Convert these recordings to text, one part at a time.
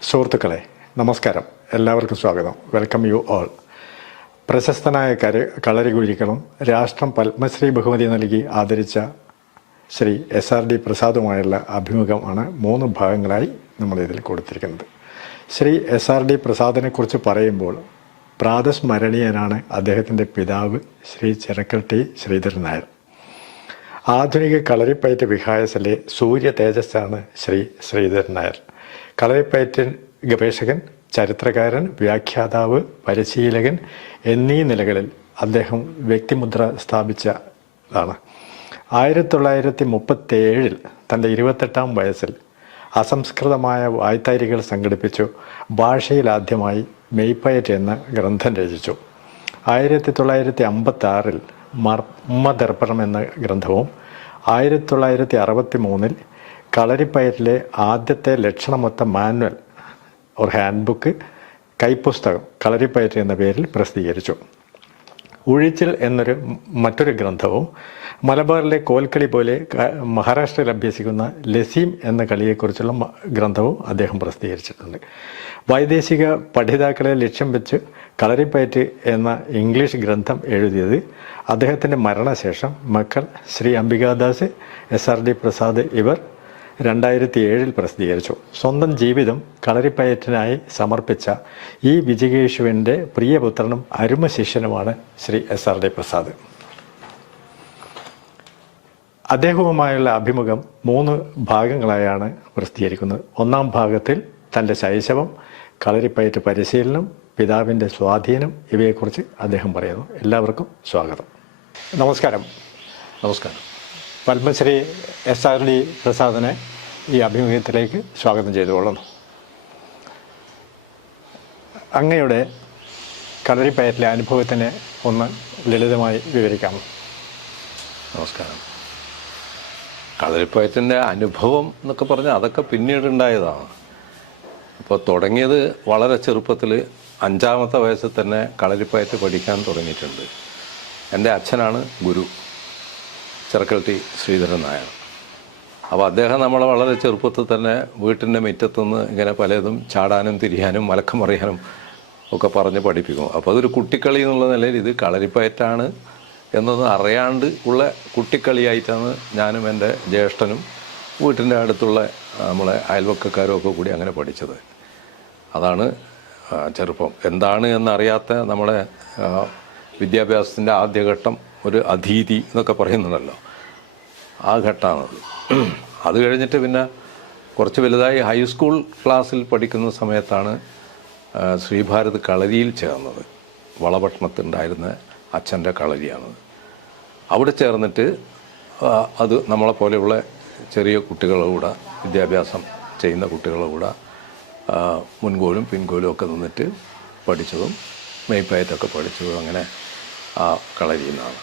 സുഹൃത്തുക്കളെ നമസ്കാരം, എല്ലാവർക്കും സ്വാഗതം. Welcome you all. പ്രശസ്തനായ കളരികുഴികളും രാഷ്ട്രം പത്മശ്രീ ബഹുമതി നൽകി ആദരിച്ച ശ്രീ SRD പ്രസാദുമായുള്ള അഭിമുഖമാണ് 3 ഭാഗങ്ങളായി നമ്മളിതിൽ കൊടുത്തിരിക്കുന്നത്. ശ്രീ SRD പ്രസാദിനെക്കുറിച്ച് പറയുമ്പോൾ പ്രാതസ്മരണീയനാണ് അദ്ദേഹത്തിൻ്റെ പിതാവ് ശ്രീ ചിറക്കൽ ടി ശ്രീധരൻ നായർ. ആധുനിക കളരിപ്പയറ്റ് വിഹായസിലെ സൂര്യ തേജസ്സാണ് ശ്രീ ശ്രീധരൻ നായർ. കളരിപ്പയറ്റ് ഗവേഷകൻ, ചരിത്രകാരൻ, വ്യാഖ്യാതാവ്, പരിശീലകൻ എന്നീ നിലകളിൽ അദ്ദേഹം വ്യക്തിമുദ്ര സ്ഥാപിച്ചതാണ്. 1937 തൻ്റെ 28ാം വയസ്സിൽ അസംസ്കൃതമായ വായ്ത്താരികൾ സംഘടിപ്പിച്ചു ഭാഷയിലാദ്യമായി മെയ്പ്പയറ്റ് എന്ന ഗ്രന്ഥം രചിച്ചു. 1956 മർമ്മദർപ്പണം എന്ന ഗ്രന്ഥവും 1963 കളരിപ്പയറ്റിലെ ആദ്യത്തെ ലക്ഷണമൊത്ത മാനുവൽ ഒരു ഹാൻഡ് ബുക്ക്, കൈപ്പുസ്തകം കളരിപ്പയറ്റ് എന്ന പേരിൽ പ്രസിദ്ധീകരിച്ചു. ഉഴിച്ചിൽ എന്നൊരു മറ്റൊരു ഗ്രന്ഥവും മലബാറിലെ കോൽക്കളി പോലെ മഹാരാഷ്ട്രയിൽ അഭ്യസിക്കുന്ന ലസീം എന്ന കളിയെക്കുറിച്ചുള്ള ഗ്രന്ഥവും അദ്ദേഹം പ്രസിദ്ധീകരിച്ചിട്ടുണ്ട്. വൈദേശിക പഠിതാക്കളെ ലക്ഷ്യം വെച്ച് കളരിപ്പയറ്റ് എന്ന ഇംഗ്ലീഷ് ഗ്രന്ഥം എഴുതിയത് അദ്ദേഹത്തിൻ്റെ മരണശേഷം മക്കൾ ശ്രീ അംബികാദാസ്, SRD പ്രസാദ് ഇവർ 2007 പ്രസിദ്ധീകരിച്ചു. സ്വന്തം ജീവിതം കളരിപ്പയറ്റിനായി സമർപ്പിച്ച ഈ വിജയേഷുവിൻ്റെ പ്രിയപുത്രനും അരുമ ശിഷ്യനുമാണ് ശ്രീ SRD പ്രസാദ്. അദ്ദേഹവുമായുള്ള അഭിമുഖം 3 ഭാഗങ്ങളായാണ് പ്രസിദ്ധീകരിക്കുന്നത്. 1ാം ഭാഗത്തിൽ തൻ്റെ ശൈശവം, കളരിപ്പയറ്റ് പരിശീലനം, പിതാവിൻ്റെ സ്വാധീനം ഇവയെക്കുറിച്ച് അദ്ദേഹം പറയുന്നു. എല്ലാവർക്കും സ്വാഗതം. നമസ്കാരം. നമസ്കാരം. പത്മശ്രീ SRD പ്രസാദിനെ ഈ അഭിമുഖത്തിലേക്ക് സ്വാഗതം ചെയ്തുകൊള്ളുന്നു. അങ്ങയുടെ കളരിപ്പയറ്റിലെ അനുഭവത്തിനെ ഒന്ന് ലളിതമായി വിവരിക്കാമോ? നമസ്കാരം. കളരിപ്പയറ്റിൻ്റെ അനുഭവം എന്നൊക്കെ പറഞ്ഞാൽ അതൊക്കെ പിന്നീടുണ്ടായതാണ്. അപ്പോൾ തുടങ്ങിയത് വളരെ ചെറുപ്പത്തിൽ 5ാമത്തെ വയസ്സിൽ തന്നെ കളരിപ്പയറ്റ് പഠിക്കാൻ തുടങ്ങിയിട്ടുണ്ട്. എൻ്റെ അച്ഛനാണ് ഗുരു, ചിറക്കൽ ടി ശ്രീധരൻ നായർ. അപ്പോൾ അദ്ദേഹം നമ്മളെ വളരെ ചെറുപ്പത്തിൽ തന്നെ വീട്ടിൻ്റെ മുറ്റത്തുനിന്ന് ഇങ്ങനെ പലതും ചാടാനും തിരിയാനും മലക്കം മറിയാനും ഒക്കെ പറഞ്ഞ് പഠിപ്പിക്കും. അപ്പോൾ അതൊരു കുട്ടിക്കളി എന്നുള്ള നിലയിൽ ഇത് കളരിപ്പയറ്റാണ് എന്നൊന്നും അറിയാണ്ട് ഉള്ള കുട്ടിക്കളിയായിട്ടാണ് ഞാനും എൻ്റെ ജ്യേഷ്ഠനും വീട്ടിൻ്റെ അടുത്തുള്ള നമ്മളെ അയൽവക്കക്കാരും ഒക്കെ കൂടി അങ്ങനെ പഠിച്ചത്. അതാണ് ചെറുപ്പം. എന്താണ് എന്നറിയാത്ത നമ്മളെ വിദ്യാഭ്യാസത്തിൻ്റെ ആദ്യഘട്ടം, ഒരു അധീതി എന്നൊക്കെ പറയുന്നുണ്ടല്ലോ, ആ ഘട്ടമാണത്. അത് കഴിഞ്ഞിട്ട് പിന്നെ കുറച്ച് വലുതായി ഹൈസ്കൂൾ ക്ലാസ്സിൽ പഠിക്കുന്ന സമയത്താണ് ശ്രീഭാരത് കളരിയിൽ ചേർന്നത്. വളപട്ടണത്തുണ്ടായിരുന്ന അച്ഛൻ്റെ കളരിയാണത്. അവിടെ ചേർന്നിട്ട് അത് നമ്മളെപ്പോലെയുള്ള ചെറിയ കുട്ടികളുടെ കൂടെ, വിദ്യാഭ്യാസം ചെയ്യുന്ന കുട്ടികളുടെ കൂടെ മുൻകോലും പിൻകോലും ഒക്കെ നിന്നിട്ട് പഠിച്ചതും മെയ്പ്പയറ്റൊക്കെ പഠിച്ചതും അങ്ങനെ ആ കളരിയിൽ നിന്നാണ്.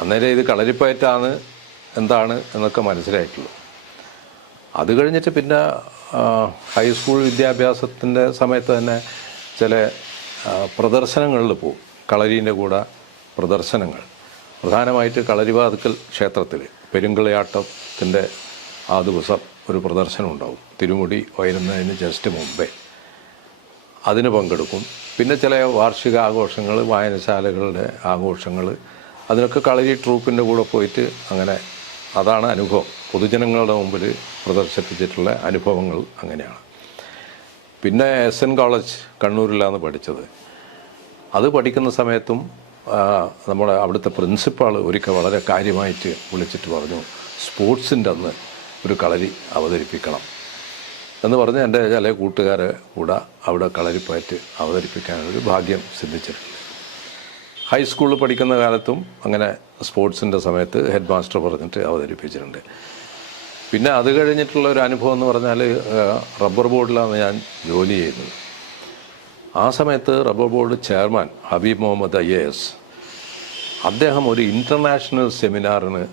അന്നേരം ഇത് കളരിപ്പയറ്റാണ് എന്താണ് എന്നൊക്കെ മനസ്സിലായിട്ടുള്ളൂ. അത് കഴിഞ്ഞിട്ട് പിന്നെ ഹൈസ്കൂൾ വിദ്യാഭ്യാസത്തിൻ്റെ സമയത്ത് തന്നെ ചില പ്രദർശനങ്ങളിൽ പോകും. കളരീൻ്റെ കൂടെ പ്രദർശനങ്ങൾ, പ്രധാനമായിട്ട് കളരിവാതുക്കൽ ക്ഷേത്രത്തിൽ പെരുങ്കളിയാട്ടത്തിൻ്റെ ആ ദിവസം ഒരു പ്രദർശനം ഉണ്ടാവും, തിരുമുടി ഉയരുന്നതിന് ജസ്റ്റ് മുമ്പേ. അതിന് പങ്കെടുക്കും. പിന്നെ ചില വാർഷിക ആഘോഷങ്ങൾ, വായനശാലകളുടെ ആഘോഷങ്ങൾ, അതിനൊക്കെ കളരി ട്രൂപ്പിൻ്റെ കൂടെ പോയിട്ട് അങ്ങനെ അതാണ് അനുഭവം. പൊതുജനങ്ങളുടെ മുമ്പിൽ പ്രദർശിപ്പിച്ചിട്ടുള്ള അനുഭവങ്ങൾ അങ്ങനെയാണ്. പിന്നെ SN കോളേജ് കണ്ണൂരിലാണ് പഠിച്ചത്. അത് പഠിക്കുന്ന സമയത്തും നമ്മുടെ അവിടുത്തെ പ്രിൻസിപ്പാൾ ഒരിക്കൽ വളരെ കാര്യമായിട്ട് വിളിച്ചിട്ട് പറഞ്ഞു, സ്പോർട്സിൻ്റെ അന്ന് ഒരു കളരി അവതരിപ്പിക്കണം എന്ന് പറഞ്ഞ് എൻ്റെ ചില കൂട്ടുകാരെ കൂടെ അവിടെ കളരിപ്പയറ്റ് അവതരിപ്പിക്കാനൊരു ഭാഗ്യം സിദ്ധിച്ചിട്ടുണ്ട്. ഹൈസ്കൂളിൽ പഠിക്കുന്ന കാലത്തും അങ്ങനെ സ്പോർട്സിൻ്റെ സമയത്ത് ഹെഡ് മാസ്റ്റർ പറഞ്ഞിട്ട് അവതരിപ്പിച്ചിട്ടുണ്ട്. പിന്നെ അത് കഴിഞ്ഞിട്ടുള്ള ഒരു അനുഭവം എന്ന് പറഞ്ഞാൽ റബ്ബർ ബോർഡിലാണ് ഞാൻ ജോലി ചെയ്യുന്നത്. ആ സമയത്ത് rubber board chairman Habeeb Muhammad IAS അദ്ദേഹം ഒരു ഇൻ്റർനാഷണൽ സെമിനാറിന്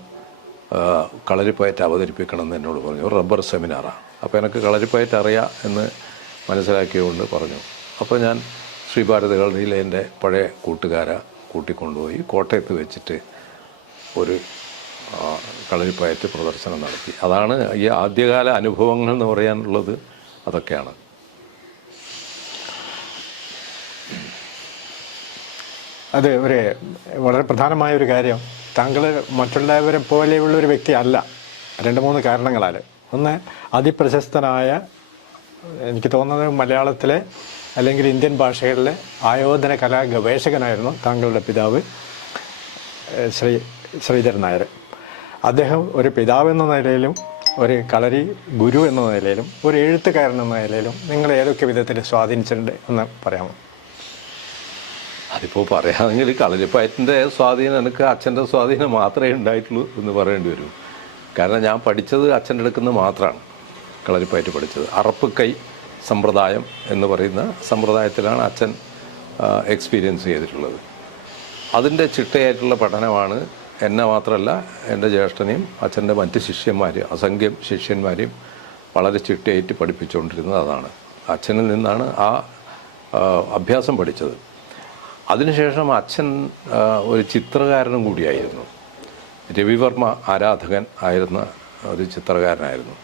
കളരിപ്പയറ്റ് അവതരിപ്പിക്കണം എന്ന് എന്നോട് പറഞ്ഞു. ഒരു റബ്ബർ സെമിനാറാണ്. അപ്പോൾ എനിക്ക് കളരിപ്പയറ്റ് അറിയാം എന്ന് മനസ്സിലാക്കിയതുകൊണ്ട് പറഞ്ഞു. അപ്പോൾ ഞാൻ ശ്രീഭാരത് കളരിയിലെ എൻ്റെ പഴയ കൂട്ടുകാരെ കൂട്ടിക്കൊണ്ടുപോയി കോട്ടയത്ത് വെച്ചിട്ട് ഒരു കളരിപ്പയറ്റ് പ്രദർശനം നടത്തി. അതാണ് ഈ ആദ്യകാല അനുഭവങ്ങൾ എന്ന് പറയാനുള്ളത്. അതൊക്കെയാണ്. അത് വളരെ പ്രധാനമായ ഒരു കാര്യം, താങ്കൾ മറ്റുള്ളവരെ പോലെയുള്ള ഒരു വ്യക്തി അല്ല. 2-3 കാരണങ്ങളാൽ. ഒന്ന്, അതിപ്രശസ്തനായ, എനിക്ക് തോന്നുന്നത് മലയാളത്തിലെ അല്ലെങ്കിൽ ഇന്ത്യൻ ഭാഷകളിലെ ആയോധന കലാ ഗവേഷകനായിരുന്നു താങ്കളുടെ പിതാവ് ശ്രീധരൻ നായർ. അദ്ദേഹം ഒരു പിതാവ് എന്ന നിലയിലും ഒരു കളരി ഗുരു എന്ന നിലയിലും ഒരു എഴുത്തുകാരൻ എന്ന നിലയിലും നിങ്ങൾ ഏതൊക്കെ വിധത്തിൽ സ്വാധീനിച്ചിട്ടുണ്ട് എന്ന് പറയാമോ? അതിപ്പോൾ പറയുകയാണെങ്കിൽ കളരിപ്പയറ്റിൻ്റെ സ്വാധീനം എനിക്ക് അച്ഛൻ്റെ സ്വാധീനം മാത്രമേ ഉണ്ടായിട്ടുള്ളൂ എന്ന് പറയേണ്ടി വരും. കാരണം ഞാൻ പഠിച്ചത് അച്ഛൻ്റെ അടുക്കുന്ന മാത്രമാണ് കളരിപ്പയറ്റ് പഠിച്ചത്. അറപ്പ് കൈ സമ്പ്രദായം എന്ന് പറയുന്ന സമ്പ്രദായത്തിലാണ് അച്ഛൻ എക്സ്പീരിയൻസ് ചെയ്തിട്ടുള്ളത്. അതിൻ്റെ ചിട്ടയായിട്ടുള്ള പഠനമാണ് എന്നെ മാത്രമല്ല എൻ്റെ ജ്യേഷ്ഠനെയും അച്ഛൻ്റെ മറ്റ് അസംഖ്യം ശിഷ്യന്മാരെയും വളരെ ചിട്ടയായിട്ട് പഠിപ്പിച്ചുകൊണ്ടിരുന്നത് അതാണ്. അച്ഛനിൽ നിന്നാണ് ആ അഭ്യാസം പഠിച്ചത്. അതിനുശേഷം അച്ഛൻ ഒരു ചിത്രകാരനും കൂടിയായിരുന്നു. രവിവർമ്മ ആരാധകൻ ആയിരുന്ന ഒരു ചിത്രകാരനായിരുന്നു.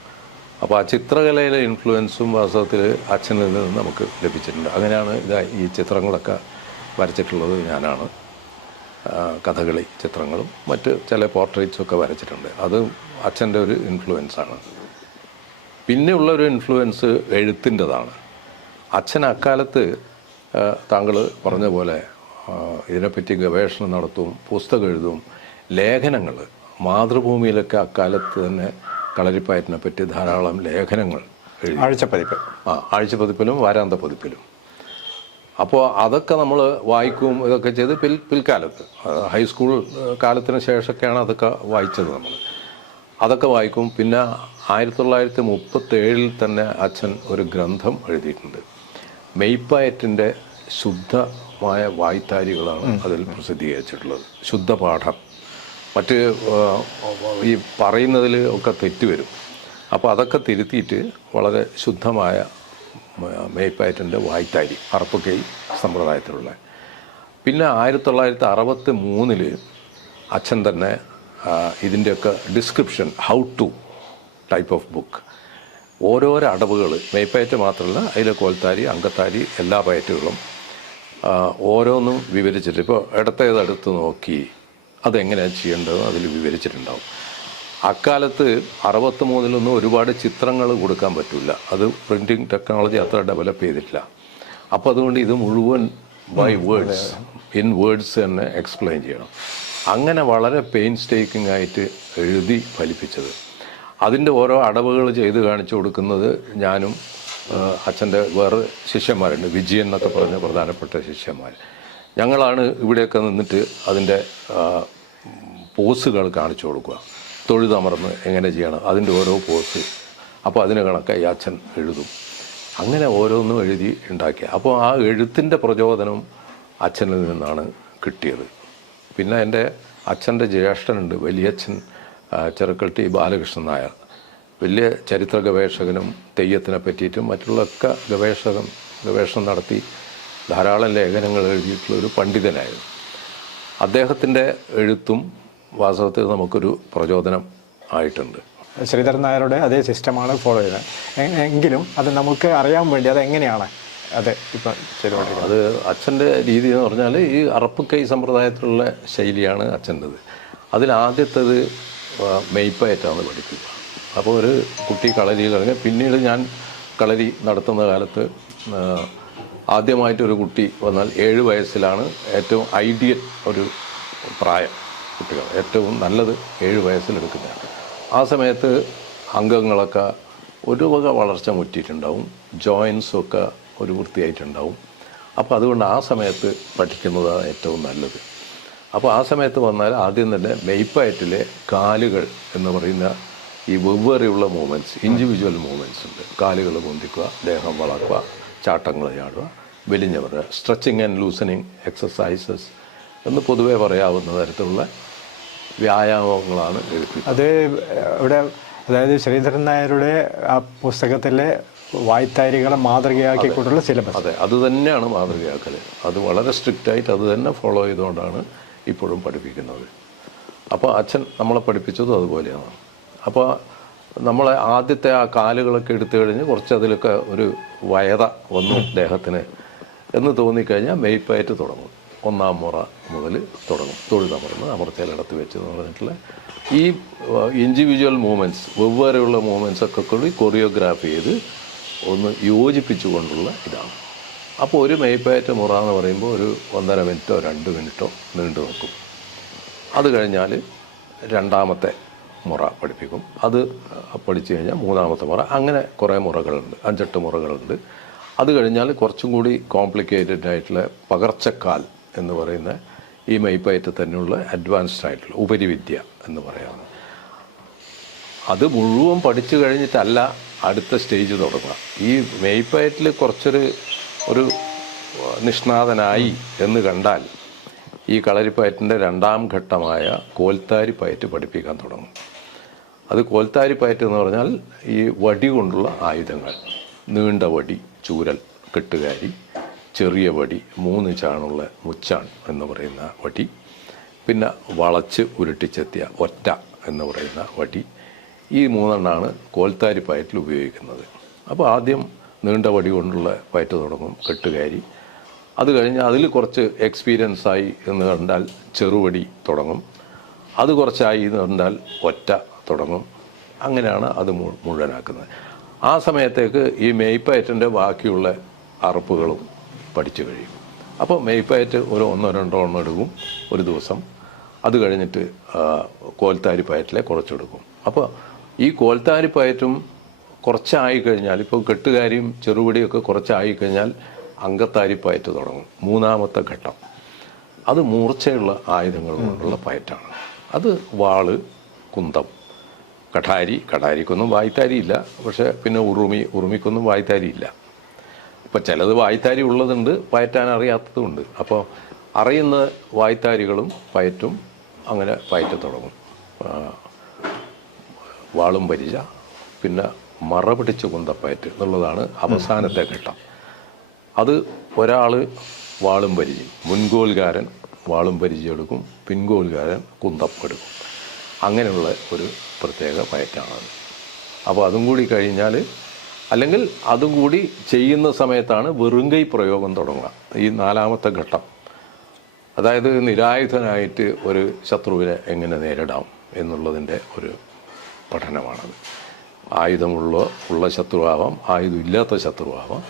അപ്പോൾ ആ ചിത്രകലയിലെ ഇൻഫ്ലുവൻസും വാസ്തവത്തിൽ അച്ഛനിൽ നിന്ന് നമുക്ക് ലഭിച്ചിട്ടുണ്ട്. അങ്ങനെയാണ് ഈ ചിത്രങ്ങളൊക്കെ വരച്ചിട്ടുള്ളത് ഞാനാണ്. കഥകളി ചിത്രങ്ങളും മറ്റ് ചില പോർട്രേറ്റ്സൊക്കെ വരച്ചിട്ടുണ്ട്. അത് അച്ഛൻ്റെ ഒരു ഇൻഫ്ലുവൻസാണ്. പിന്നെയുള്ളൊരു ഇൻഫ്ലുവൻസ് എഴുത്തിൻ്റെതാണ്. അച്ഛൻ അക്കാലത്ത് താങ്കൾ പറഞ്ഞ പോലെ ഇതിനെപ്പറ്റി ഗവേഷണം നടത്തും, പുസ്തകം എഴുതും, ലേഖനങ്ങൾ. മാതൃഭൂമിയിലൊക്കെ അക്കാലത്ത് തന്നെ കളരിപ്പയറ്റിനെ പറ്റി ധാരാളം ലേഖനങ്ങൾ എഴുതി. ആഴ്ചപ്പതിപ്പിലും വാരാന്ത പതിപ്പിലും. അപ്പോൾ അതൊക്കെ നമ്മൾ വായിക്കും, ഇതൊക്കെ ചെയ്ത് പിൽക്കാലത്ത് ഹൈസ്കൂൾ കാലത്തിന് ശേഷമൊക്കെയാണ് അതൊക്കെ വായിച്ചത് നമ്മൾ. അതൊക്കെ വായിക്കും. പിന്നെ 1937 തന്നെ അച്ഛൻ ഒരു ഗ്രന്ഥം എഴുതിയിട്ടുണ്ട്. മെയ്പ്പയറ്റിൻ്റെ ശുദ്ധമായ വായ്ത്താരികളാണ് അതിൽ പ്രസിദ്ധീകരിച്ചിട്ടുള്ളത്. ശുദ്ധപാഠം. മറ്റ് ഈ പറയുന്നതിൽ ഒക്കെ തെറ്റ് വരും. അപ്പോൾ അതൊക്കെ തിരുത്തിയിട്ട് വളരെ ശുദ്ധമായ മെയ്പ്പയറ്റിൻ്റെ വായ്ത്താരി, അറപ്പ് കൈ സമ്പ്രദായത്തിലുള്ള. പിന്നെ 1963 അച്ഛൻ തന്നെ ഇതിൻ്റെയൊക്കെ description, how to type of book, ഓരോരോ അടവുകൾ, മെയ്പ്പയറ്റ് മാത്രമല്ല അതിലെ കോൽത്താരി, അങ്കത്താരി, എല്ലാ പയറ്റുകളും ഓരോന്നും വിവരിച്ചിട്ട്, ഇപ്പോൾ ഇടത്തേതെടുത്ത് നോക്കി അതെങ്ങനെയാണ് ചെയ്യേണ്ടത് അതിൽ വിവരിച്ചിട്ടുണ്ടാവും. അക്കാലത്ത് 63 ഒരുപാട് ചിത്രങ്ങൾ കൊടുക്കാൻ പറ്റില്ല. അത് പ്രിൻറ്റിങ് ടെക്നോളജി അത്ര ഡെവലപ്പ് ചെയ്തിട്ടില്ല. അപ്പോൾ അതുകൊണ്ട് ഇത് മുഴുവൻ ബൈ വേർഡ്സ്, ഇൻ വേർഡ്സ് തന്നെ എക്സ്പ്ലെയിൻ ചെയ്യണം. അങ്ങനെ വളരെ പെയിൻസ്റ്റേക്കിംഗ് ആയിട്ട് എഴുതി ഫലിപ്പിച്ചത്. അതിൻ്റെ ഓരോ അടവുകൾ ചെയ്ത് കാണിച്ചു കൊടുക്കുന്നത് ഞാനും അച്ഛൻ്റെ വേറെ ശിഷ്യന്മാരുണ്ട്, വിജയൻ എന്നൊക്കെ പറഞ്ഞ പ്രധാനപ്പെട്ട ശിഷ്യന്മാർ. ഞങ്ങളാണ് ഇവിടെയൊക്കെ നിന്നിട്ട് അതിൻ്റെ പോസുകൾ കാണിച്ചു കൊടുക്കുക. തൊഴുതമർന്ന് എങ്ങനെ ചെയ്യണം, അതിൻ്റെ ഓരോ പോസ്. അപ്പോൾ അതിന് കണക്കായി അച്ഛൻ എഴുതും. അങ്ങനെ ഓരോന്നും എഴുതി ഉണ്ടാക്കി. അപ്പോൾ ആ എഴുത്തിൻ്റെ പ്രചോദനം അച്ഛനിൽ നിന്നാണ് കിട്ടിയത്. പിന്നെ എൻ്റെ അച്ഛൻ്റെ ജ്യേഷ്ഠനുണ്ട്, വലിയച്ഛൻ ചെറുക്കൽട്ടി ബാലകൃഷ്ണൻ നായർ. വലിയ ചരിത്ര ഗവേഷകനും തെയ്യത്തിനെ പറ്റിയിട്ടും മറ്റുള്ളൊക്കെ ഗവേഷണം നടത്തി ധാരാളം ലേഖനങ്ങൾ എഴുതിയിട്ടുള്ള ഒരു പണ്ഡിതനായിരുന്നു. അദ്ദേഹത്തിൻ്റെ എഴുത്തും വാസ്തവത്തിൽ നമുക്കൊരു പ്രചോദനം ആയിട്ടുണ്ട്. ശ്രീധരൻ നായരുടെ അതേ സിസ്റ്റമാണ് ഫോളോ ചെയ്യുന്നത്. എങ്കിലും അത് നമുക്ക് അറിയാൻ വേണ്ടി അത് എങ്ങനെയാണ് അത് ഇപ്പം ചെയ്തുകൊണ്ടിരിക്കുന്നത്? അത് അച്ഛൻ്റെ രീതി എന്ന് പറഞ്ഞാൽ ഈ അറപ്പ് കൈ സമ്പ്രദായത്തിലുള്ള ശൈലിയാണ് അച്ഛൻ്റെത്. അതിലാദ്യത്തേത് മെയ്പ്പയറ്റാണ് പഠിക്കുക. അപ്പോൾ ഒരു കുട്ടി കളരിയിൽ ഇറങ്ങി, പിന്നീട് ഞാൻ കളരി നടത്തുന്ന കാലത്ത് ആദ്യമായിട്ടൊരു കുട്ടി വന്നാൽ 7 വയസ്സിലാണ് ഏറ്റവും ഐഡിയൽ ഒരു പ്രായം. കുട്ടികൾ ഏറ്റവും നല്ലത് 7 വയസ്സിലെടുക്കുന്നതാണ്. ആ സമയത്ത് അംഗങ്ങളൊക്കെ ഒരു വക വളർച്ച മുറ്റിയിട്ടുണ്ടാവും, ജോയിൻസൊക്കെ ഒരു വൃത്തിയായിട്ടുണ്ടാവും. അപ്പോൾ അതുകൊണ്ട് ആ സമയത്ത് പഠിക്കുന്നതാണ് ഏറ്റവും നല്ലത്. അപ്പോൾ ആ സമയത്ത് വന്നാൽ ആദ്യം തന്നെ മെയ്പ്പയറ്റിലെ കാലുകൾ എന്ന് പറയുന്ന ഈ വെവ്വേറെയുള്ള മൂവ്മെൻറ്റ്സ്, ഇൻഡിവിജ്വൽ മൂവ്മെൻറ്റ്സ് ഉണ്ട്. കാലുകൾ പൊന്തിക്കുക, ദേഹം വളക്കുക, ചാട്ടങ്ങൾ ചാടുക, വലിഞ്ഞ പറയുക, സ്ട്രെച്ചിങ് ആൻഡ് ലൂസനിങ് എക്സസൈസസ് എന്ന് പൊതുവേ പറയാവുന്ന തരത്തിലുള്ള വ്യായാമങ്ങളാണ് എഴുതി. അത് ഇവിടെ, അതായത് ശ്രീധരൻ നായരുടെ ആ പുസ്തകത്തിലെ വായ്ത്താരികളെ മാതൃകയാക്കിക്കൊണ്ടുള്ള സിലബസ്. അതെ, അത് തന്നെയാണ് മാതൃകയാക്കൽ. അത് വളരെ സ്ട്രിക്റ്റായിട്ട് അത് തന്നെ ഫോളോ ചെയ്തുകൊണ്ടാണ് ഇപ്പോഴും പഠിപ്പിക്കുന്നത്. അപ്പോൾ അച്ഛൻ നമ്മളെ പഠിപ്പിച്ചതും അതുപോലെയാണ്. അപ്പോൾ നമ്മളെ ആദ്യത്തെ ആ കാലുകളൊക്കെ എടുത്തു കഴിഞ്ഞ് കുറച്ച് അതിലൊക്കെ ഒരു വയറ വന്നു ദേഹത്തിന് എന്ന് തോന്നിക്കഴിഞ്ഞാൽ മെയ്പ്പയറ്റ് തുടങ്ങും. 1-ാം മുറ, മുതൽ തുടങ്ങും. തൊഴുതമർന്ന് അമർച്ചയിലിടത്ത് വെച്ച് എന്ന് പറഞ്ഞിട്ടുള്ള ഈ ഇൻഡിവിജ്വൽ മൂവ്മെൻറ്റ്സ്, വെവ്വേറെയുള്ള മൂവ്മെൻറ്റ്സ് ഒക്കെ കൂടി കൊറിയോഗ്രാഫ് ചെയ്ത് ഒന്ന് യോജിപ്പിച്ചുകൊണ്ടുള്ള ഇതാണ്. അപ്പോൾ ഒരു മെയ്പ്പയറ്റ മുറ എന്ന് പറയുമ്പോൾ ഒരു 1.5 മിനിറ്റോ 2 മിനിറ്റോ നീണ്ടു നിൽക്കും. അത് കഴിഞ്ഞാൽ രണ്ടാമത്തെ മുറ പഠിപ്പിക്കും. അത് പഠിച്ചു കഴിഞ്ഞാൽ മൂന്നാമത്തെ മുറ. അങ്ങനെ കുറേ മുറകളുണ്ട്, 5-8 മുറകളുണ്ട്. അത് കഴിഞ്ഞാൽ കുറച്ചും കൂടി കോംപ്ലിക്കേറ്റഡ് ആയിട്ടുള്ള പകർച്ചക്കാൽ എന്ന് പറയുന്ന ഈ മെയ്പ്പയറ്റ് തന്നെയുള്ള അഡ്വാൻസ്ഡ് ആയിട്ടുള്ള ഉപരിവിദ്യ എന്ന് പറയാവുന്നത്. അത് മുഴുവൻ പഠിച്ചു കഴിഞ്ഞിട്ടല്ല അടുത്ത സ്റ്റേജ് തുടങ്ങുക. ഈ മെയ്പ്പയറ്റിൽ ഒരു നിഷ്ണാതനായി എന്ന് കണ്ടാൽ ഈ കളരിപ്പയറ്റിൻ്റെ രണ്ടാം ഘട്ടമായ കോൽത്താരിപ്പയറ്റ് പഠിപ്പിക്കാൻ തുടങ്ങും. അത് കോൽത്താരിപ്പയറ്റ് എന്ന് പറഞ്ഞാൽ ഈ വടി കൊണ്ടുള്ള ആയുധങ്ങൾ, നീണ്ട വടി, ചൂരൽ, കെട്ടുകാരി, ചെറിയ വടി, 3 ചാണുള്ള മുച്ചാൺ എന്ന് പറയുന്ന വടി, പിന്നെ വളച്ച് ഉരുട്ടിച്ചെത്തിയ ഒറ്റ എന്ന് പറയുന്ന വടി. ഈ 3 എണ്ണമാണ് കോൽത്താരിപ്പയറ്റിൽ ഉപയോഗിക്കുന്നത്. അപ്പോൾ ആദ്യം നീണ്ട വടി കൊണ്ടുള്ള പയറ്റ് തുടങ്ങും, കെട്ടുകാരി. അത് കഴിഞ്ഞ് അതിൽ കുറച്ച് എക്സ്പീരിയൻസ് ആയി എന്ന് കണ്ടാൽ ചെറുവടി തുടങ്ങും. അത് കുറച്ചായി എന്ന് കണ്ടാൽ ഒറ്റ തുടങ്ങും. അങ്ങനെയാണ് അത് മുഴുവനാക്കുന്നത്. ആ സമയത്തേക്ക് ഈ മെയ്പ്പയറ്റിൻ്റെ ബാക്കിയുള്ള അറപ്പുകളും പഠിച്ചു കഴിയും. അപ്പോൾ മെയ്പ്പയറ്റ് ഒരു 1-2 എണ്ണം എടുക്കും ഒരു ദിവസം. അത് കഴിഞ്ഞിട്ട് കോൽത്താരിപ്പയറ്റിലെ കുറച്ചെടുക്കും. അപ്പോൾ ഈ കോൽത്താരിപ്പയറ്റും കുറച്ചായി കഴിഞ്ഞാൽ, ഇപ്പോൾ കെട്ടുകാരിയും ചെറുപടിയൊക്കെ കുറച്ചായി കഴിഞ്ഞാൽ അങ്കത്താരിപ്പയറ്റ് തുടങ്ങും, മൂന്നാമത്തെ ഘട്ടം. അത് മൂർച്ചയുള്ള ആയുധങ്ങൾ കൊണ്ടുള്ള പയറ്റാണ്. അത് വാള്, കുന്തം, കഠാരിക്കൊന്നും വായ്ത്താരിയില്ല. പക്ഷേ പിന്നെ ഉറുമിക്കൊന്നും വായ്ത്താരിയില്ല. ഇപ്പം ചിലത് വായ്ത്താരി ഉള്ളതുണ്ട്, പയറ്റാൻ അറിയാത്തതുണ്ട്. അപ്പോൾ അറിയുന്ന വായ്ത്താരികളും പയറ്റും അങ്ങനെ പയറ്റ് തുടങ്ങും. വാളും പരിച, പിന്നെ മറ പിടിച്ച കുന്തപ്പയറ്റ് എന്നുള്ളതാണ് അവസാനത്തെ ഘട്ടം. അത് ഒരാൾ വാളും പരിചയം, മുൻകോൽകാരൻ വാളും പരിചയം എടുക്കും, പിൻകോൽകാരൻ കുന്തം എടുക്കും. അങ്ങനെയുള്ള ഒരു പ്രത്യേക പയറ്റാണത്. അപ്പോൾ അതും കൂടി കഴിഞ്ഞാൽ, അല്ലെങ്കിൽ അതും കൂടി ചെയ്യുന്ന സമയത്താണ് വെറുങ്കൈ പ്രയോഗം തുടങ്ങുക. ഈ 4ാമത്തെ ഘട്ടം, അതായത് നിരായുധനായിട്ട് ഒരു ശത്രുവിനെ എങ്ങനെ നേരിടാം എന്നുള്ളതിൻ്റെ ഒരു പഠനമാണത്. ആയുധമുള്ള ശത്രുവാവാം, ആയുധമില്ലാത്ത ശത്രുവാവാം.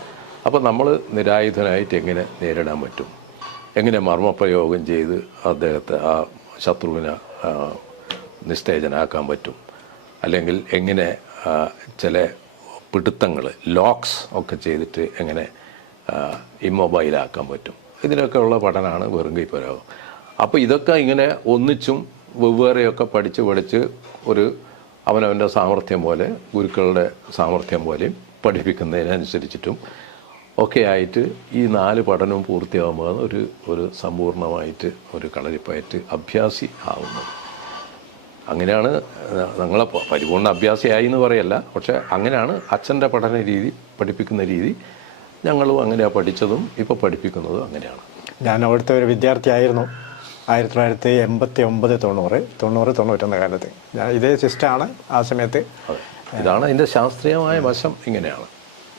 അപ്പോൾ നമ്മൾ നിരായുധനായിട്ട് എങ്ങനെ നേരിടാൻ പറ്റും, എങ്ങനെ മർമ്മപ്രയോഗം ചെയ്ത് ആ ശത്രുവിനെ നിസ്തേജനാക്കാൻ പറ്റും, അല്ലെങ്കിൽ എങ്ങനെ ചില പിടുത്തങ്ങൾ, ലോക്സ് ഒക്കെ ചെയ്തിട്ട് എങ്ങനെ ഇമ്മൊബൈലാക്കാൻ പറ്റും. ഇതിനൊക്കെ ഉള്ള പഠനമാണ് വെറുങ്കൈ പ്രയോഗം. അപ്പോൾ ഇതൊക്കെ ഇങ്ങനെ ഒന്നിച്ചും വെവ്വേറെയൊക്കെ പഠിച്ച് ഒരു അവനവൻ്റെ സാമർഥ്യം പോലെ, ഗുരുക്കളുടെ സാമർഥ്യം പോലെയും പഠിപ്പിക്കുന്നതിനനുസരിച്ചിട്ടും ഒക്കെ ആയിട്ട് ഈ 4 പഠനവും പൂർത്തിയാകുമ്പോൾ ഒരു സമ്പൂർണ്ണമായിട്ട് ഒരു കളരിപ്പയറ്റ് അഭ്യാസി ആവുന്നത്. അങ്ങനെയാണ് ഞങ്ങളെ പരിപൂർണ്ണ അഭ്യാസിയായി എന്ന് പറയല്ല, പക്ഷേ അങ്ങനെയാണ് അച്ഛൻ്റെ പഠന രീതി, പഠിപ്പിക്കുന്ന രീതി. ഞങ്ങളും അങ്ങനെയാണ് പഠിച്ചതും ഇപ്പോൾ പഠിപ്പിക്കുന്നതും അങ്ങനെയാണ്. ഞാൻ അവിടുത്തെ ഒരു വിദ്യാർത്ഥിയായിരുന്നു 1989, 90, കാലത്ത്. ഞാൻ ഇതേ സിസ്റ്റമാണ് ആ സമയത്ത്. അതെ, ഇതാണ് അതിൻ്റെ ശാസ്ത്രീയമായ വശം. ഇങ്ങനെയാണ്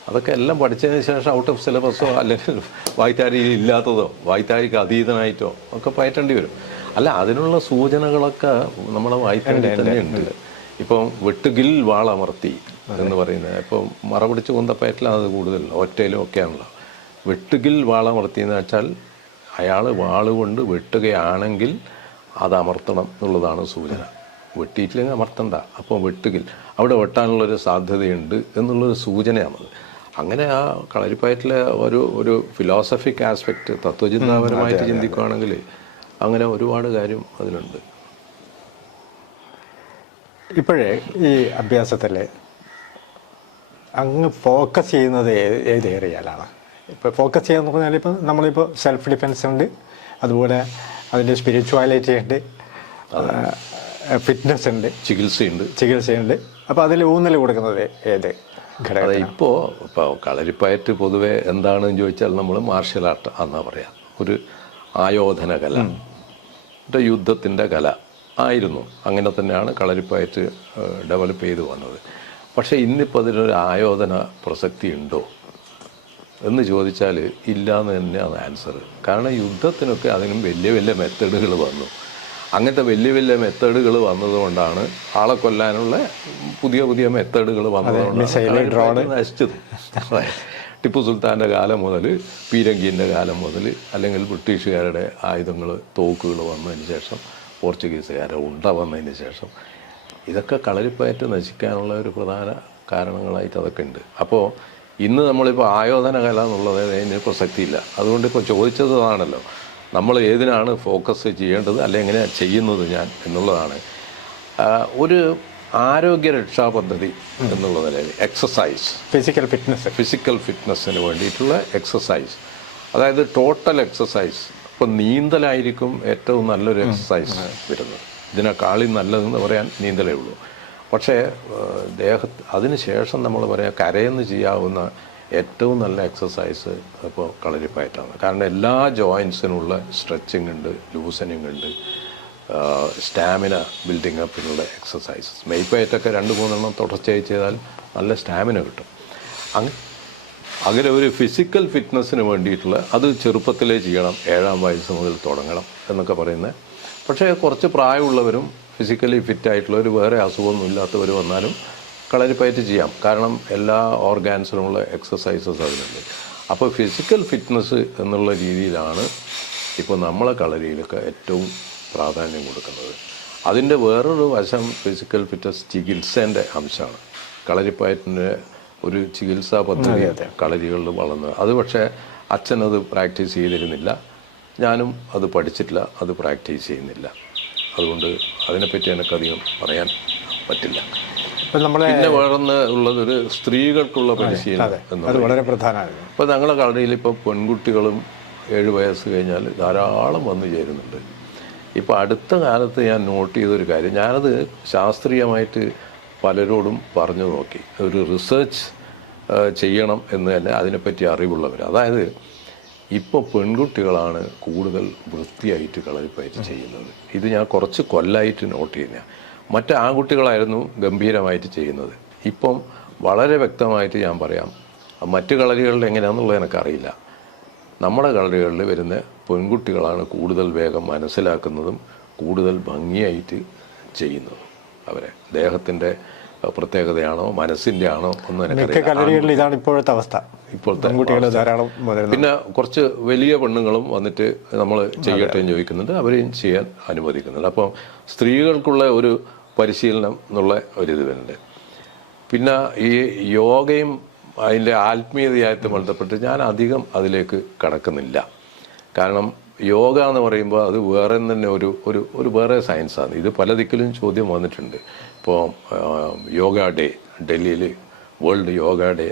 അതൊക്കെ എല്ലാം പഠിച്ചതിന് ശേഷം ഔട്ട് ഓഫ് സിലബസോ അല്ലെങ്കിൽ വായ്ത്താരിയിൽ ഇല്ലാത്തതോ വായ്ത്താരിക്ക് അതീതനായിട്ടോ ഒക്കെ പയറ്റേണ്ടി വരും. അല്ല, അതിനുള്ള സൂചനകളൊക്കെ നമ്മളെ വായ്ത്താരി തന്നെ ഉണ്ട്. ഇപ്പം വെട്ടുകിൽ വാളമർത്തി എന്ന് പറയുന്നത്, ഇപ്പം മറ പിടിച്ച് കുന്തപ്പയറ്റിലാണ് അത് കൂടുതൽ, ഒറ്റയിലും ഒക്കെയാണല്ലോ. വെട്ടുകിൽ വാളമർത്തി എന്ന് വെച്ചാൽ അയാൾ വാളുകൊണ്ട് വെട്ടുകയാണെങ്കിൽ അത് അമർത്തണം എന്നുള്ളതാണ് സൂചന. വെട്ടിയിട്ടില്ലെങ്കിൽ അമർത്തണ്ട. അപ്പോൾ വെട്ടുകിൽ, അവിടെ വെട്ടാനുള്ളൊരു സാധ്യതയുണ്ട് എന്നുള്ളൊരു സൂചനയാണത്. അങ്ങനെ ആ കളരിപ്പയറ്റിലെ ഒരു ഫിലോസഫിക് ആസ്പെക്റ്റ്, തത്വചിന്താപരമായിട്ട് ചിന്തിക്കുകയാണെങ്കിൽ അങ്ങനെ ഒരുപാട് കാര്യം അതിലുണ്ട്. ഇപ്പോഴേ ഈ അഭ്യാസത്തിൽ അങ്ങ് ഫോക്കസ് ചെയ്യുന്നത് ഏത് ഏരിയയിലാണ്? ഇപ്പോൾ ഫോക്കസ് ചെയ്യാന്ന് പറഞ്ഞാൽ ഇപ്പം നമ്മളിപ്പോൾ സെൽഫ് ഡിഫെൻസ് ഉണ്ട്, അതുപോലെ അതിൻ്റെ സ്പിരിച്വാലിറ്റി ഉണ്ട്, ഫിറ്റ്നസ് ഉണ്ട്, ചികിത്സയുണ്ട്. അപ്പോൾ അതിൽ ഊന്നൽ കൊടുക്കുന്നത് ഏത് ഘടകം? ഇപ്പോൾ കളരിപ്പയറ്റ് പൊതുവെ എന്താണെന്ന് ചോദിച്ചാൽ നമ്മൾ മാർഷ്യൽ ആർട്ട് എന്നാണ് പറയാം. ഒരു ആയോധന കല, യുദ്ധത്തിൻ്റെ കല ആയിരുന്നു. അങ്ങനെ തന്നെയാണ് കളരിപ്പയറ്റ് ഡെവലപ്പ് ചെയ്ത് വന്നത്. പക്ഷേ ഇന്നിപ്പോൾ അതിനൊരു ആയോധന പ്രസക്തി ഉണ്ടോ എന്ന് ചോദിച്ചാൽ ഇല്ല എന്ന് തന്നെയാണ് ആൻസർ. കാരണം യുദ്ധത്തിനൊക്കെ അതിനും വലിയ വലിയ മെത്തേഡുകൾ വന്നു. അങ്ങനത്തെ വലിയ വലിയ മെത്തേഡുകൾ വന്നതുകൊണ്ടാണ് ആളെ കൊല്ലാനുള്ള പുതിയ പുതിയ മെത്തേഡുകൾ വന്നതുകൊണ്ടാണ് നശിച്ചത്. ടിപ്പു സുൽത്താൻ്റെ കാലം മുതൽ പീരങ്കിൻ്റെ കാലം മുതൽ അല്ലെങ്കിൽ ബ്രിട്ടീഷുകാരുടെ ആയുധങ്ങൾ തോക്കുകൾ വന്നതിന് ശേഷം പോർച്ചുഗീസുകാരെ ഉണ്ട വന്നതിന് ശേഷം ഇതൊക്കെ കളരിപ്പയറ്റ് നശിക്കാനുള്ള ഒരു പ്രധാന കാരണങ്ങളായിട്ട് അതൊക്കെ ഉണ്ട്. അപ്പോൾ ഇന്ന് നമ്മളിപ്പോൾ ആയോധന കല എന്നുള്ളത് അതിന് പ്രസക്തിയില്ല. അതുകൊണ്ട് ഇപ്പോൾ ചോദിച്ചത് അതാണല്ലോ, നമ്മൾ ഏതിനാണ് ഫോക്കസ് ചെയ്യേണ്ടത് അല്ലെ എങ്ങനെയാണ് ചെയ്യുന്നത് ഞാൻ എന്നുള്ളതാണ്. ഒരു ആരോഗ്യ രക്ഷാ പദ്ധതി എന്നുള്ള നിലയിൽ എക്സസൈസ്, ഫിസിക്കൽ ഫിറ്റ്നസ്സിന് വേണ്ടിയിട്ടുള്ള എക്സസൈസ്, അതായത് ടോട്ടൽ എക്സസൈസ്. ഇപ്പം നീന്തലായിരിക്കും ഏറ്റവും നല്ലൊരു എക്സസൈസ് വരുന്നത്. ഇതിനേക്കാളും നല്ലതെന്ന് പറയാൻ നീന്തലേ ഉള്ളൂ. പക്ഷേ അതിന് ശേഷം നമ്മൾ പറയാം കരയെന്ന് ചെയ്യാവുന്ന ഏറ്റവും നല്ല എക്സസൈസ് ഇപ്പോൾ കളരിപ്പയറ്റാണ്. കാരണം എല്ലാ ജോയിൻസിനുള്ള സ്ട്രെച്ചിങ് ഉണ്ട്, ലൂസനിങ് ഉണ്ട്, സ്റ്റാമിന ബിൽഡിംഗ് അപ്പിനുള്ള എക്സസൈസസ്. മെയ്പ്പയറ്റൊക്കെ 2-3 തുടർച്ചയായി ചെയ്താൽ നല്ല സ്റ്റാമിന കിട്ടും. അങ്ങനെ ഒരു ഫിസിക്കൽ ഫിറ്റ്നസ്സിന് വേണ്ടിയിട്ടുള്ള അത് ചെറുപ്പത്തിലേ ചെയ്യണം, 7-ാം വയസ്സ് മുതൽ തുടങ്ങണം എന്നൊക്കെ പറയുന്നത്. പക്ഷേ കുറച്ച് പ്രായമുള്ളവരും ഫിസിക്കലി ഫിറ്റായിട്ടുള്ളവർ, വേറെ അസുഖമൊന്നും ഇല്ലാത്തവർ വന്നാലും കളരിപ്പയറ്റ് ചെയ്യാം. കാരണം എല്ലാ ഓർഗാൻസിനുമുള്ള എക്സസൈസസ് അതിനുണ്ട്. അപ്പോൾ ഫിസിക്കൽ ഫിറ്റ്നസ് എന്നുള്ള രീതിയിലാണ് ഇപ്പോൾ നമ്മളെ കളരിയിലൊക്കെ ഏറ്റവും പ്രാധാന്യം കൊടുക്കുന്നത്. അതിൻ്റെ വേറൊരു വശം ഫിസിക്കൽ ഫിറ്റ്നസ് ചികിത്സേൻ്റെ അംശമാണ്. കളരിപ്പയറ്റിൻ്റെ ഒരു ചികിത്സാ പദ്ധതി കളരികളിൽ വളർന്നത്. അത് പക്ഷേ അച്ഛനത് പ്രാക്ടീസ് ചെയ്തിരുന്നില്ല, ഞാനും അത് പഠിച്ചിട്ടില്ല, അത് പ്രാക്ടീസ് ചെയ്യുന്നില്ല. അതുകൊണ്ട് അതിനെപ്പറ്റി എനിക്കധികം പറയാൻ പറ്റില്ല. പിന്നെ വേറൊന്ന് ഉള്ളതൊരു സ്ത്രീകൾക്കുള്ള പരിശീലനം എന്നത് വളരെ പ്രധാനമാണ്. ഇപ്പോൾ ഞങ്ങളുടെ കളരിയിൽ ഇപ്പോൾ പെൺകുട്ടികളും 7 വയസ്സ് കഴിഞ്ഞാൽ ധാരാളം വന്നു ചേരുന്നുണ്ട്. ഇപ്പോൾ അടുത്ത കാലത്ത് ഞാൻ നോട്ട് ചെയ്തൊരു കാര്യം, ഞാനത് ശാസ്ത്രീയമായിട്ട് പലരോടും പറഞ്ഞു നോക്കി. ഒരു റിസർച്ച് ചെയ്യണം എന്ന് തന്നെ അതിനെപ്പറ്റി അറിവുള്ളവർ. അതായത് ഇപ്പോൾ പെൺകുട്ടികളാണ് കൂടുതൽ വൃത്തിയായിട്ട് കളരിപ്പയറ്റ് ചെയ്യുന്നത്. ഇത് ഞാൻ കുറച്ച് കൊല്ലമായിട്ട് നോട്ട് ചെയ്യുന്ന. മറ്റ് ആൺകുട്ടികളായിരുന്നു ഗംഭീരമായിട്ട് ചെയ്യുന്നത്. ഇപ്പം വളരെ വ്യക്തമായിട്ട് ഞാൻ പറയാം, മറ്റ് കളരികളിൽ എങ്ങനെയാണെന്നുള്ളത് എനിക്കറിയില്ല. നമ്മുടെ കളരികളിൽ വരുന്ന പെൺകുട്ടികളാണ് കൂടുതൽ വേഗം മനസ്സിലാക്കുന്നതും കൂടുതൽ ഭംഗിയായിട്ട് ചെയ്യുന്നതും. അവരെ ദേഹത്തിൻ്റെ പ്രത്യേകതയാണോ മനസ്സിൻ്റെ ആണോ ഒന്നും എനിക്കറിയില്ല. ഇതാണ് ഇപ്പോഴത്തെ അവസ്ഥ. ഇപ്പോഴത്തെ ധാരാളം. പിന്നെ കുറച്ച് വലിയ പെണ്ണുങ്ങളും വന്നിട്ട് നമ്മൾ ചെയ്യട്ടെ എന്ന് ചോദിക്കുന്നുണ്ട്, അവരെയും ചെയ്യാൻ അനുവദിക്കുന്നുണ്ട്. അപ്പോൾ സ്ത്രീകൾക്കുള്ള ഒരു പരിശീലനം എന്നുള്ള ഒരിത് വരുന്നുണ്ട്. പിന്നെ ഈ യോഗയും അതിൻ്റെ ആത്മീയതയായിട്ട് ബന്ധപ്പെട്ട് ഞാൻ അധികം അതിലേക്ക് കടക്കുന്നില്ല. കാരണം യോഗ എന്ന് പറയുമ്പോൾ അത് വേറെ തന്നെ ഒരു വേറെ സയൻസാണ്. ഇത് പല ദിക്കിലും ചോദ്യം വന്നിട്ടുണ്ട്. ഇപ്പോൾ യോഗ ഡേ, ഡൽഹിയിൽ വേൾഡ് യോഗ ഡേ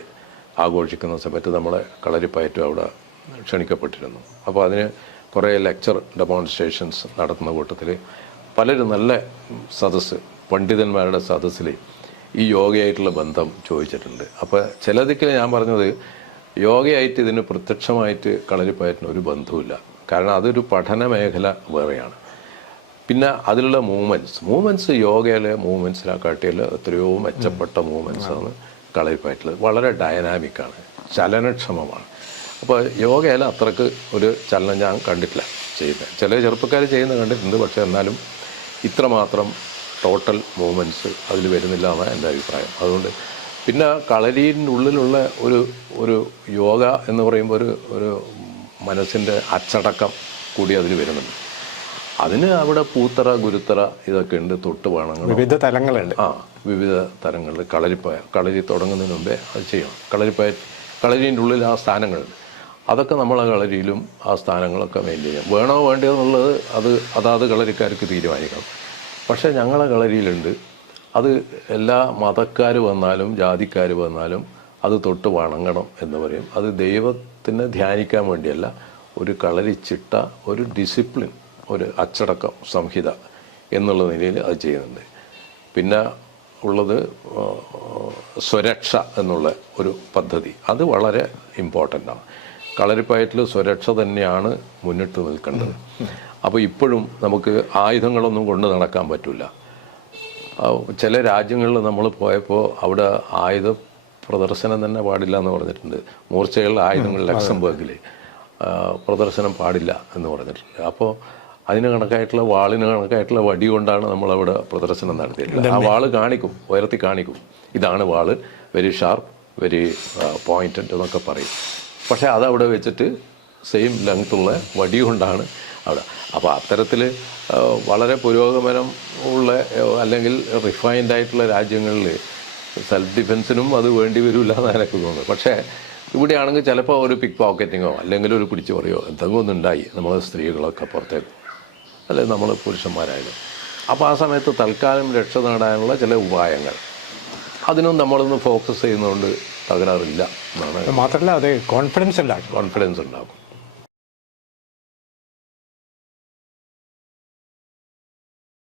ആഘോഷിക്കുന്ന സമയത്ത് നമ്മളെ കളരിപ്പയറ്റും അവിടെ ക്ഷണിക്കപ്പെട്ടിരുന്നു. അപ്പോൾ അതിന് കുറേ ലെക്ചർ ഡെമോൺസ്ട്രേഷൻസ് നടത്തുന്ന കൂട്ടത്തിൽ പലരും നല്ല സദസ്സ്, പണ്ഡിതന്മാരുടെ സദസ്സിൽ ഈ യോഗയായിട്ടുള്ള ബന്ധം ചോദിച്ചിട്ടുണ്ട്. അപ്പോൾ ചില ദിക്കിൽ ഞാൻ പറഞ്ഞത് യോഗയായിട്ട് ഇതിന് പ്രത്യക്ഷമായിട്ട് കളരിപ്പയറ്റിന് ഒരു ബന്ധവുമില്ല. കാരണം അതൊരു പഠന മേഖല വേറെയാണ്. പിന്നെ അതിലുള്ള മൂവ്മെൻറ്റ്സ് യോഗയിലെ മൂവ്മെൻറ്റ്സിനെക്കാട്ടിയിൽ എത്രയോ മെച്ചപ്പെട്ട മൂവ്മെൻറ്റ്സാണ് കളരിപ്പയറ്റിൽ. വളരെ ഡയനാമിക്കാണ്, ചലനക്ഷമമാണ്. അപ്പോൾ യോഗയിൽ അത്രക്ക് ഒരു ചലനം ഞാൻ കണ്ടിട്ടില്ല ചെയ്യുന്നത്. ചില ചെറുപ്പക്കാർ ചെയ്യുന്നത് കണ്ടിട്ടുണ്ട്, പക്ഷേ എന്നാലും ഇത്രമാത്രം ടോട്ടൽ മൂവ്മെൻറ്റ്സ് അതിൽ വരുന്നില്ല എന്നാണ് എൻ്റെ അഭിപ്രായം. അതുകൊണ്ട് പിന്നെ കളരിൻ്റെ ഉള്ളിലുള്ള ഒരു യോഗ എന്ന് പറയുമ്പോൾ ഒരു മനസ്സിൻ്റെ അച്ചടക്കം കൂടി അതിൽ വരുന്നുണ്ട്. അതിന് അവിടെ പൂത്തറ, ഗുരുത്തറ ഇതൊക്കെ ഉണ്ട്, തൊട്ട് വേണങ്ങൾ, വിവിധ തലങ്ങളുണ്ട്. വിവിധ തലങ്ങളിൽ കളരി തുടങ്ങുന്നതിന് മുമ്പേ അത് ചെയ്യണം. കളരീൻ്റെ ഉള്ളിൽ ആ സ്ഥാനങ്ങളുണ്ട്. അതൊക്കെ നമ്മളെ കളരിയിലും ആ സ്ഥാനങ്ങളൊക്കെ മെയിൻറ്റെയിൻ ചെയ്യാം. വേണോ വേണ്ടയോ എന്നുള്ളത് അതാത് കളരിക്കാർക്ക് തീരുമാനിക്കണം. പക്ഷേ ഞങ്ങളെ കളരിയിലുണ്ട്, അത് എല്ലാ മതക്കാർ വന്നാലും ജാതിക്കാർ വന്നാലും അത് തൊട്ട് വണങ്ങണം എന്ന് പറയും. അത് ദൈവത്തിനെ ധ്യാനിക്കാൻ വേണ്ടിയല്ല, ഒരു കളരിച്ചിട്ട, ഒരു ഡിസിപ്ലിൻ, ഒരു അച്ചടക്കം, സംഹിത എന്നുള്ള നിലയിൽ അത് ചെയ്യുന്നുണ്ട്. പിന്നെ ഉള്ളത് സ്വരക്ഷ എന്നുള്ള ഒരു പദ്ധതി, അത് വളരെ ഇമ്പോർട്ടൻ്റാണ്. കളരിപ്പയറ്റിൽ സ്വരക്ഷ തന്നെയാണ് മുന്നിട്ട് നിൽക്കേണ്ടത്. അപ്പോൾ ഇപ്പോഴും നമുക്ക് ആയുധങ്ങളൊന്നും കൊണ്ട് നടക്കാൻ പറ്റില്ല. ചില രാജ്യങ്ങളിൽ നമ്മൾ പോയപ്പോൾ അവിടെ ആയുധം പ്രദർശനം തന്നെ പാടില്ല എന്ന് പറഞ്ഞിട്ടുണ്ട്. മൂർച്ചയുള്ള ആയുധങ്ങൾ ലക്സംബർഗിൽ പ്രദർശനം പാടില്ല എന്ന് പറഞ്ഞിട്ടുണ്ട്. അപ്പോൾ അതിന് കണക്കായിട്ടുള്ള വാളിന് കണക്കായിട്ടുള്ള വടി കൊണ്ടാണ് നമ്മളവിടെ പ്രദർശനം നടത്തിയിട്ടുള്ളത്. ആ വാള് കാണിക്കും, ഉയർത്തി കാണിക്കും, ഇതാണ് വാള്, വെരി ഷാർപ്പ്, വെരി പോയിൻറ്റഡ് എന്നൊക്കെ പറയും. പക്ഷേ അതവിടെ വെച്ചിട്ട് സെയിം ലെങ്ത്തുള്ള വടി കൊണ്ടാണ് അവിടെ. അപ്പോൾ അത്തരത്തിൽ വളരെ പുരോഗമനം ഉള്ള അല്ലെങ്കിൽ റിഫൈൻഡ് ആയിട്ടുള്ള രാജ്യങ്ങളിൽ സെൽഫ് ഡിഫെൻസിനും അത് വേണ്ടി വരില്ല എന്ന് എനിക്ക് തോന്നുന്നു. പക്ഷേ ഇവിടെയാണെങ്കിൽ ചിലപ്പോൾ ഒരു പിക്ക് പോക്കറ്റിങ്ങോ അല്ലെങ്കിൽ ഒരു പിടിച്ചുപറിയോ എന്തെങ്കിലും ഒന്നുണ്ടായി നമ്മൾ സ്ത്രീകളൊക്കെ പുറത്തേക്ക്, അല്ലെങ്കിൽ നമ്മൾ പുരുഷന്മാരായാലും. അപ്പോൾ ആ സമയത്ത് തൽക്കാലം രക്ഷ നേടാനുള്ള ചില ഉപായങ്ങൾ, അതിനും നമ്മളൊന്ന് ഫോക്കസ് ചെയ്യുന്നതുകൊണ്ട് തകരാറില്ല എന്നാണ്. മാത്രമല്ല അത് കോൺഫിഡൻസ് ഉണ്ടാകും. കോൺഫിഡൻസ് ഉണ്ടാകും.